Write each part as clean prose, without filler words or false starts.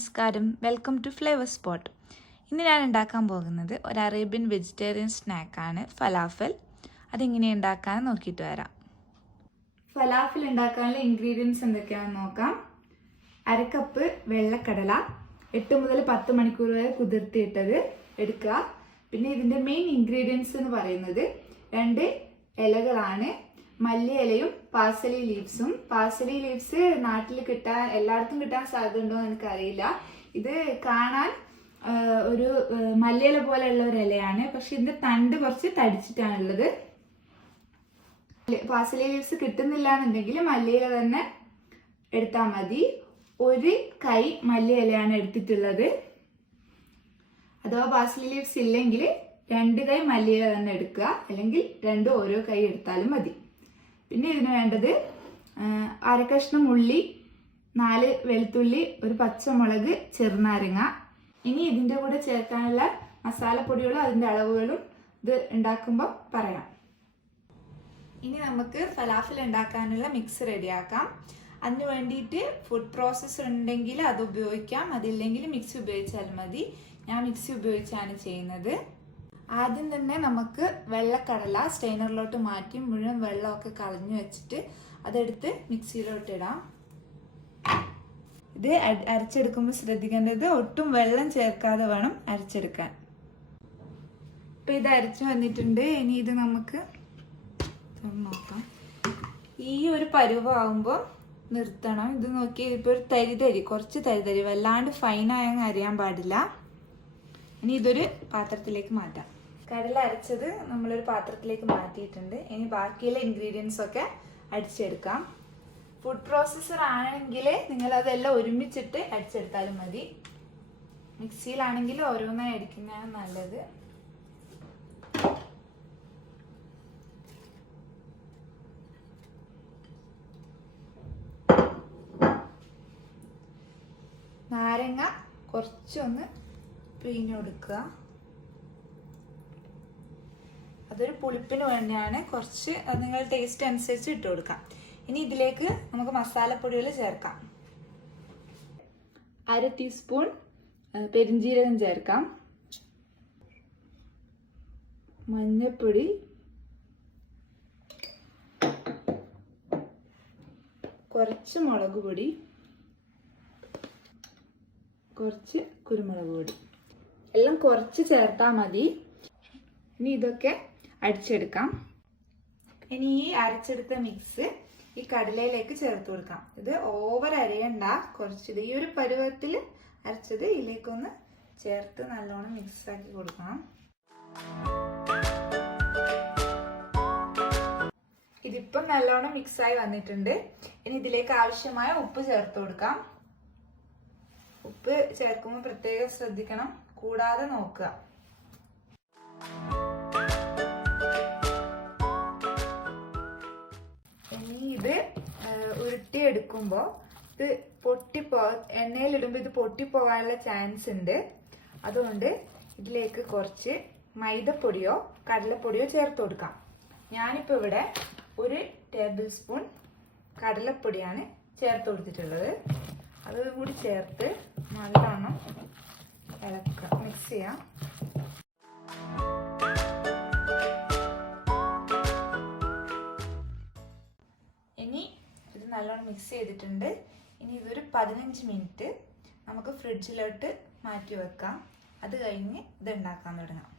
നമസ്കാരം, welcome to flavour spot. ഇന്ന് ഞാൻ ഉണ്ടാക്കാൻ പോകുന്നത് ഒരു അറേബ്യൻ വെജിറ്റേറിയൻ സ്നാക്കാണ് ഫലാഫൽ. അതെങ്ങനെയാണ് ഉണ്ടാക്കാൻ നോക്കിയിട്ട് വരാം. ഫലാഫൽ ഉണ്ടാക്കാനുള്ള ഇൻഗ്രീഡിയൻസ് എന്തൊക്കെയാണെന്ന് നോക്കാം. 1/2 കപ്പ് വെള്ളക്കടല 8 മുതൽ 10 മണിക്കൂർ വരെ കുതിർത്തിയിട്ടത് എടുക്കുക. പിന്നെ ഇതിൻ്റെ മെയിൻ ഇൻഗ്രീഡിയൻസ് എന്ന് പറയുന്നത് 2 ഇലകളാണ്. മല്ലി ഇലയും പാഴ്സലി ലീവ്സും. പാഴ്സലി ലീവ്സ് നാട്ടിൽ എല്ലായിടത്തും കിട്ടാൻ സാധ്യത ഉണ്ടോ എന്ന് എനിക്കറിയില്ല. ഇത് കാണാൻ ഒരു മല്ലിയില പോലെയുള്ള ഒരു ഇലയാണ്, പക്ഷെ ഇതിന്റെ തണ്ട് കുറച്ച് തടിച്ചിട്ടാണുള്ളത്. പാഴ്സലി ലീവ്സ് കിട്ടുന്നില്ല എന്നുണ്ടെങ്കിൽ മല്ലിയില തന്നെ എടുത്താൽ മതി. 1 കൈ മല്ലി ഇലയാണ് എടുത്തിട്ടുള്ളത്. അഥവാ പാഴ്സലി ലീവ്സ് ഇല്ലെങ്കിൽ 2 കൈ മല്ലിയില തന്നെ എടുക്കുക, അല്ലെങ്കിൽ 2 ഓരോ കൈ എടുത്താലും മതി. പിന്നെ ഇതിന് വേണ്ടത് 1/2 കഷ്ണം ഉള്ളി, 4 വെളുത്തുള്ളി, 1 പച്ചമുളക്, ചെറുനാരങ്ങ. ഇനി ഇതിൻ്റെ കൂടെ ചേർക്കാനുള്ള മസാലപ്പൊടികളും അതിൻ്റെ അളവുകളും ഇത് ഉണ്ടാക്കുമ്പോൾ പറയാം. ഇനി നമുക്ക് ഫലാഫൽ ഉണ്ടാക്കാനുള്ള മിക്സ് റെഡിയാക്കാം. അതിന് വേണ്ടിയിട്ട് ഫുഡ് പ്രോസസ്സർ ഉണ്ടെങ്കിൽ അത് ഉപയോഗിക്കാം, അതില്ലെങ്കിൽ മിക്സി ഉപയോഗിച്ചാൽ മതി. ഞാൻ മിക്സി ഉപയോഗിച്ചാണ് ചെയ്യുന്നത്. ആദ്യം തന്നെ നമുക്ക് വെള്ളക്കടല സ്റ്റെയിനറിലോട്ട് മാറ്റി മുഴുവൻ വെള്ളമൊക്കെ കളഞ്ഞു വെച്ചിട്ട് അതെടുത്ത് മിക്സിയിലോട്ട് ഇടാം. ഇത് അരച്ചെടുക്കുമ്പോൾ ശ്രദ്ധിക്കേണ്ടത് ഒട്ടും വെള്ളം ചേർക്കാതെ വേണം അരച്ചെടുക്കാൻ. ഇപ്പം ഇത് അരച്ചു വന്നിട്ടുണ്ട്. ഇനി ഇത് നമുക്ക് നോക്കാം. ഈ ഒരു പരുവാകുമ്പോൾ നിർത്തണം. ഇത് നോക്കി ഇപ്പോൾ ഒരു തരി കുറച്ച് തരി വല്ലാണ്ട് ഫൈനായങ്ങ് അരിയാൻ പാടില്ല. ഇനി ഇതൊരു പാത്രത്തിലേക്ക് മാറ്റാം. കടല അരച്ചത് നമ്മളൊരു പാത്രത്തിലേക്ക് മാറ്റിയിട്ടുണ്ട്. ഇനി ബാക്കിയുള്ള ഇൻഗ്രീഡിയൻസ് ഒക്കെ അടിച്ചെടുക്കാം. ഫുഡ് പ്രോസസ്സർ ആണെങ്കിൽ നിങ്ങളതെല്ലാം ഒരുമിച്ചിട്ട് അടിച്ചെടുത്താലും മതി. മിക്സിയിലാണെങ്കിൽ ഓരോന്നായി അടിക്കുന്നതാണ് നല്ലത്. നാരങ്ങ കുറച്ചൊന്ന് പിഴിഞ്ഞു കൊടുക്കുക. അതൊരു പുളിപ്പിന് വേണ്ടിയാണ്. കുറച്ച് നിങ്ങൾ ടേസ്റ്റ് അനുസരിച്ച് ഇട്ട് കൊടുക്കാം. ഇനി ഇതിലേക്ക് നമുക്ക് മസാലപ്പൊടികൾ ചേർക്കാം. 1/2 ടീസ്പൂൺ പെരിഞ്ജീരകം ചേർക്കാം. മഞ്ഞൾപ്പൊടി, കുറച്ച് മുളക് പൊടി, കുറച്ച് കുരുമുളക് പൊടി, എല്ലാം കുറച്ച് ചേർത്താൽ മതി. ഇനി ഇതൊക്കെ അടിച്ചെടുക്കാം. ഇനി ഈ അരച്ചെടുത്ത മിക്സ് ഈ കടലയിലേക്ക് ചേർത്ത് കൊടുക്കാം. ഇത് ഓവർ അരയണ്ട, കുറച്ച് ഈ ഒരു പരുവത്തിൽ അരച്ചത് ഇതിലേക്കൊന്ന് ചേർത്ത് നല്ലോണം മിക്സ് ആക്കി കൊടുക്കണം. ഇതിപ്പം നല്ലോണം മിക്സായി വന്നിട്ടുണ്ട്. ഇനി ഇതിലേക്ക് ആവശ്യമായ ഉപ്പ് ചേർത്ത് കൊടുക്കാം. ഉപ്പ് ചേർക്കുമ്പോൾ പ്രത്യേകം ശ്രദ്ധിക്കണം, കൂടാതെ നോക്കുക. ഇനി ഇത് ഉരുട്ടിയെടുക്കുമ്പോൾ ഇത് എണ്ണയിലിടുമ്പോൾ ഇത് പൊട്ടിപ്പോകാനുള്ള ചാൻസ് ഉണ്ട്. അതുകൊണ്ട് ഇതിലേക്ക് കുറച്ച് മൈദപ്പൊടിയോ കടലപ്പൊടിയോ ചേർത്ത് കൊടുക്കാം. ഞാനിപ്പോൾ ഇവിടെ 1 ടേബിൾ സ്പൂൺ കടലപ്പൊടിയാണ് ചേർത്ത് കൊടുത്തിട്ടുള്ളത്. അതും കൂടി ചേർത്ത് നല്ലോണം ഇളക്കുക, മിക്സ് ചെയ്യാം. ഇനി ഇത് നല്ലോണം മിക്സ് ചെയ്തിട്ടുണ്ട്. ഇനി ഇതൊരു 15 മിനിറ്റ് നമുക്ക് ഫ്രിഡ്ജിലോട്ട് മാറ്റി വെക്കാം. അത് കഴിഞ്ഞ് ഇത് ഉണ്ടാക്കാൻ തുടങ്ങാം.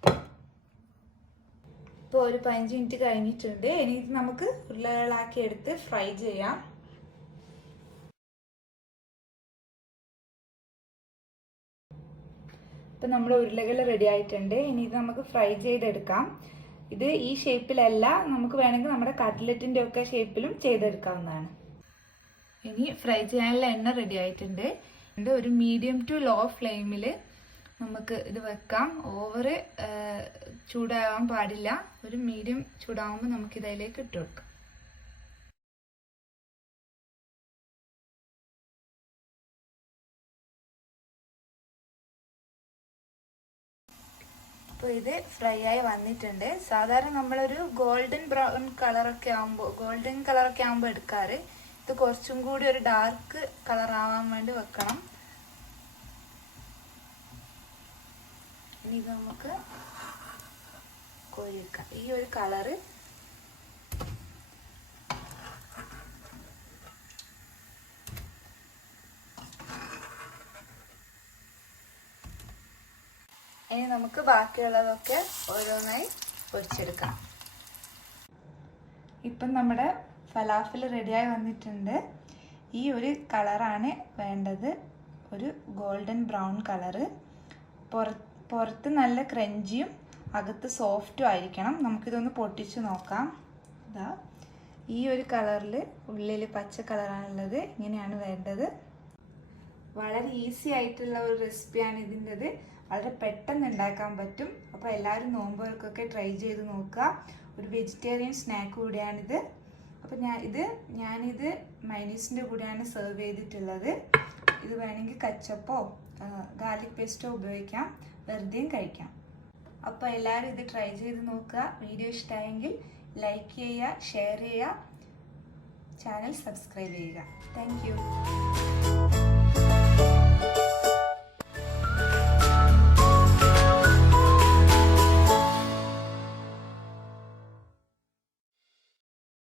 ഇപ്പോൾ ഒരു 15 മിനിറ്റ് കഴിഞ്ഞിട്ടുണ്ട്. ഇനി ഇത് നമുക്ക് ഉരുളകളാക്കി എടുത്ത് ഫ്രൈ ചെയ്യാം. ഇപ്പം നമ്മുടെ ഉരുളകൾ റെഡി ആയിട്ടുണ്ട്. ഇനി ഇത് നമുക്ക് ഫ്രൈ ചെയ്തെടുക്കാം. ഇത് ഈ ഷേപ്പിലല്ല, നമുക്ക് വേണമെങ്കിൽ നമ്മുടെ കട്ട്ലറ്റിൻ്റെ ഒക്കെ ഷേപ്പിലും ചെയ്തെടുക്കാവുന്നതാണ്. ഇനി ഫ്രൈ ചെയ്യാനുള്ള എണ്ണ റെഡി ആയിട്ടുണ്ട്. ഒരു മീഡിയം ടു ലോ ഫ്ലെയിമിൽ നമുക്ക് ഇത് വെക്കാം. ഓവർ ചൂടാകാൻ പാടില്ല. ഒരു മീഡിയം ചൂടാകുമ്പോൾ നമുക്കിതിലേക്ക് ഇട്ട് കൊടുക്കാം. അപ്പോൾ ഇത് ഫ്രൈ ആയി വന്നിട്ടുണ്ട്. സാധാരണ നമ്മളൊരു ഗോൾഡൻ കളറൊക്കെ ആകുമ്പോൾ എടുക്കാറ്. ഇത് കുറച്ചും കൂടി ഒരു ഡാർക്ക് കളർ ആവാൻ വേണ്ടി വെക്കണം. ഇനി ഇത് നമുക്ക് കോരിയെടുക്കാം. ഈ ഒരു കളറ് ഇനി നമുക്ക് ബാക്കിയുള്ളതൊക്കെ ഓരോന്നായി പൊരിച്ചെടുക്കാം. ഇപ്പം നമ്മുടെ ഫലാഫിൽ റെഡിയായി വന്നിട്ടുണ്ട്. ഈ ഒരു കളറാണ് വേണ്ടത്, ഒരു ഗോൾഡൻ ബ്രൗൺ കളറ്. പുറത്ത് നല്ല ക്രഞ്ചിയും അകത്ത് സോഫ്റ്റും ആയിരിക്കണം. നമുക്കിതൊന്ന് പൊട്ടിച്ച് നോക്കാം. ഇതാ ഈ ഒരു കളറിൽ ഉള്ളിൽ പച്ച കളറാണുള്ളത്. ഇങ്ങനെയാണ് വേണ്ടത്. വളരെ ഈസി ആയിട്ടുള്ള ഒരു റെസിപ്പിയാണ് ഇതിൻ്റെത്. വളരെ പെട്ടെന്ന് ഉണ്ടാക്കാൻ പറ്റും. അപ്പോൾ എല്ലാവരും നോമ്പുകൾക്കൊക്കെ ട്രൈ ചെയ്ത് നോക്കുക. ഒരു വെജിറ്റേറിയൻ സ്നാക്ക് കൂടിയാണിത്. അപ്പോൾ ഞാനിത് മൈനീസിൻ്റെ കൂടെയാണ് സെർവ് ചെയ്തിട്ടുള്ളത്. ഇത് വേണമെങ്കിൽ കച്ചപ്പോ ഗാർലിക് പേസ്റ്റോ ഉപയോഗിക്കാം, വെറുതെയും കഴിക്കാം. അപ്പോൾ എല്ലാവരും ഇത് ട്രൈ ചെയ്ത് നോക്കുക. വീഡിയോ ഇഷ്ടമായെങ്കിൽ ലൈക്ക് ചെയ്യുക, ഷെയർ ചെയ്യുക, ചാനൽ സബ്സ്ക്രൈബ് ചെയ്യുക. Thank you.